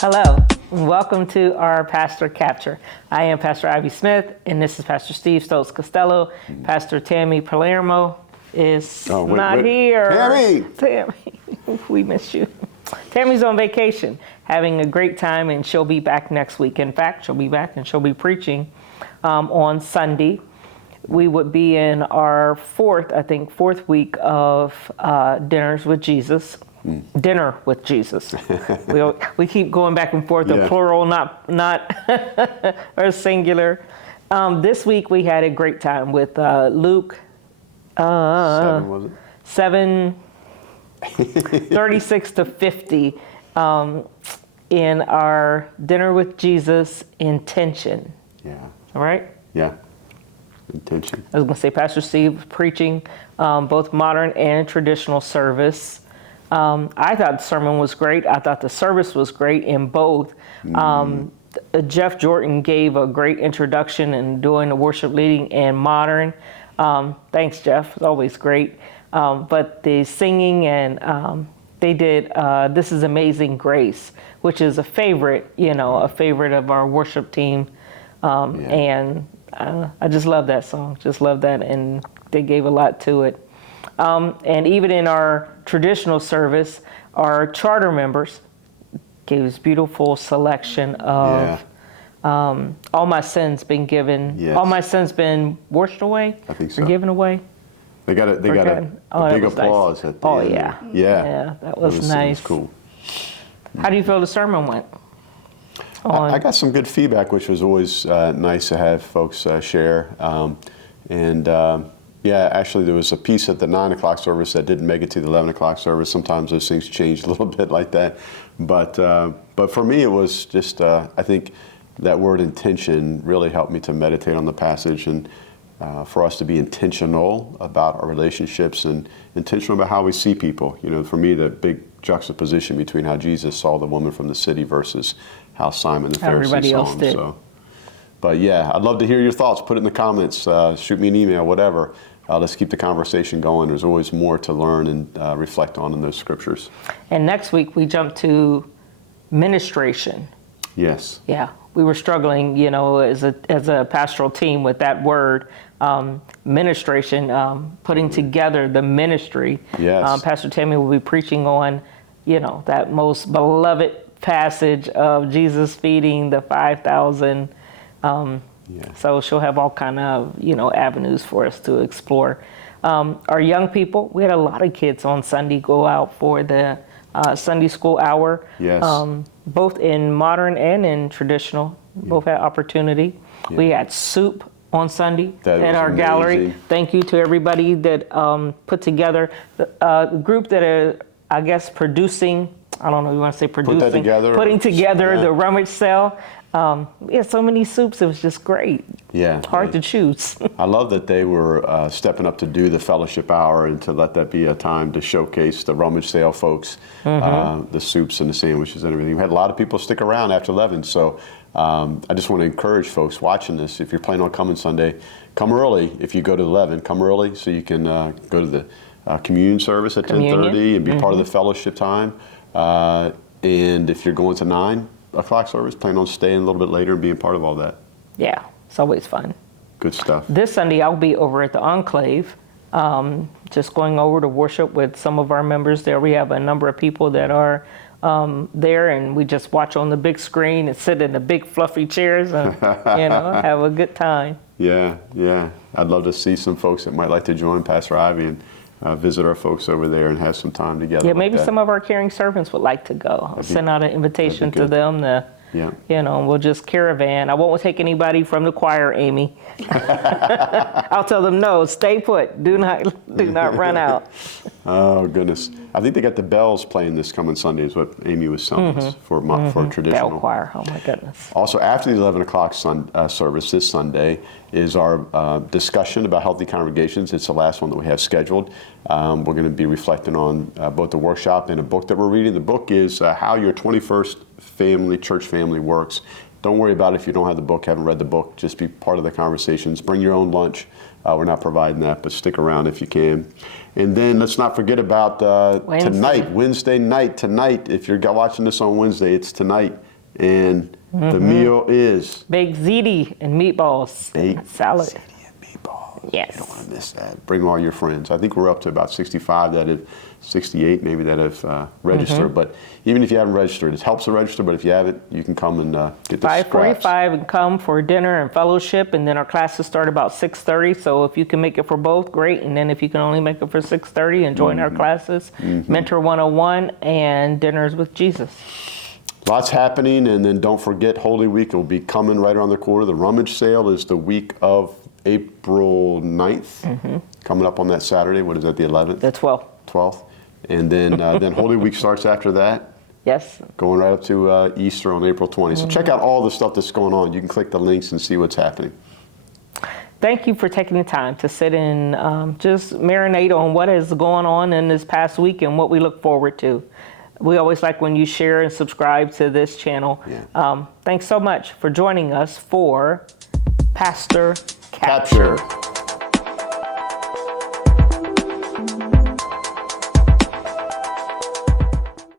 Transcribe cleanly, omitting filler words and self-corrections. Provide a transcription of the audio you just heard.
Hello, and welcome to our Pastor Capture. I am Pastor Ivy Smith, and this is Pastor Steve Stoltz Costello. Pastor Tammy Palermo is not here. Tammy, we miss you. Tammy's on vacation, having a great time, and she'll be back next week. In fact, she'll be back and she'll be preaching on Sunday. We would be in our fourth week of Dinners with Jesus. Dinner with Jesus. We keep going back and forth, the plural, not or singular. This week we had a great time with Luke 7:36 to 50 in our Dinner with Jesus intention. Yeah. All right? Yeah. Intention. I was going to say Pastor Steve preaching both modern and traditional service. I thought the sermon was great. I thought the service was great in both. Jeff Jordan gave a great introduction and doing the worship leading in modern. Thanks, Jeff. It's always great. But the singing and they did This Is Amazing Grace, which is a favorite of our worship team. And I just love that song. Just love that. And they gave a lot to it. And even in our traditional service, our charter members gave this beautiful selection of All My Sins Been Given. Yes. All My Sins Been washed away? I think so. Or given away? They got a big applause nice. at the end. Yeah, that was nice. That was cool. How do you feel the sermon went? I got some good feedback, which was always nice to have folks share. Actually, there was a piece at the 9 o'clock service that didn't make it to the 11 o'clock service. Sometimes those things change a little bit like that. But for me, it was just, I think that word intention really helped me to meditate on the passage and for us to be intentional about our relationships and intentional about how we see people. You know, for me, the big juxtaposition between how Jesus saw the woman from the city versus how Simon the Pharisee everybody saw else him. did. But yeah, I'd love to hear your thoughts. Put it in the comments. Shoot me an email, whatever. Let's keep the conversation going. There's always more to learn and reflect on in those scriptures. And next week we jump to ministration. Yes. Yeah, we were struggling, as a pastoral team with that word, ministration, putting together the ministry. Yes. Pastor Tammy will be preaching on, that most beloved passage of Jesus feeding the 5,000. So she'll have all kind of, avenues for us to explore. Our young people, we had a lot of kids on Sunday go out for the Sunday school hour. Yes. Both in modern and in traditional. Both had opportunity. Yeah. We had soup on Sunday at our gallery. Thank you to everybody that put together the group that are, I guess, producing. I don't know if you want to say producing. Putting together the rummage sale. We had so many soups, it was just great. Yeah. Hard to choose. I love that they were stepping up to do the fellowship hour and to let that be a time to showcase the rummage sale folks, the soups and the sandwiches and everything. We had a lot of people stick around after 11, so I just want to encourage folks watching this, if you're planning on coming Sunday, come early. If you go to 11, come early so you can go to the communion service at 10:30 and be part of the fellowship time. And if you're going to 9 o'clock service, plan on staying a little bit later and being part of all that. Yeah, it's always fun. Good stuff. This Sunday, I'll be over at the Enclave, just going over to worship with some of our members there. We have a number of people that are there, and we just watch on the big screen and sit in the big fluffy chairs and, have a good time. Yeah. I'd love to see some folks that might like to join Pastor Ivy and visit our folks over there and have some time together. Yeah, maybe some of our caring servants would like to go. I'll send out an invitation to them to, we'll just caravan. I won't take anybody from the choir, Amy. I'll tell them, no, stay put. Do not run out. Oh, goodness. I think they got the bells playing this coming Sunday is what Amy was telling us for traditional. Bell choir, oh my goodness. Also, after the 11 o'clock service this Sunday is our discussion about healthy congregations. It's the last one that we have scheduled. We're going to be reflecting on both the workshop and a book that we're reading. The book is How Your 21st Church Family Works. Don't worry about it if you don't have the book, haven't read the book. Just be part of the conversations. Bring your own lunch. we're not providing that, but stick around if you can. And then let's not forget about Wednesday night tonight. If you're watching this on Wednesday, it's tonight. And the meal is baked ziti and meatballs, baked salad. ziti and meatballs. Yes. You don't want to miss that. Bring all your friends. I think we're up to about 65 that have, 68 maybe that have registered. But even if you haven't registered, it helps to register. But if you haven't, you can come and get the 5:45 and come for dinner and fellowship, and then our classes start about 6:30. So if you can make it for both, great. And then if you can only make it for 6:30 and join our classes, Mentor 101 and Dinners with Jesus. Lots happening, and then don't forget Holy Week will be coming right around the corner. The rummage sale is the week of April 9th, coming up on that Saturday. What is that, the 11th? The 12th. 12th. And then then Holy Week starts after that, Yes. going right up to Easter on April 20th. So check out all the stuff that's going on. You can click the links and see what's happening. Thank you for taking the time to sit and just marinate on what is going on in this past week and what we look forward to. We always like when you share and subscribe to this channel. Yeah. Thanks so much for joining us for Pastor Capture.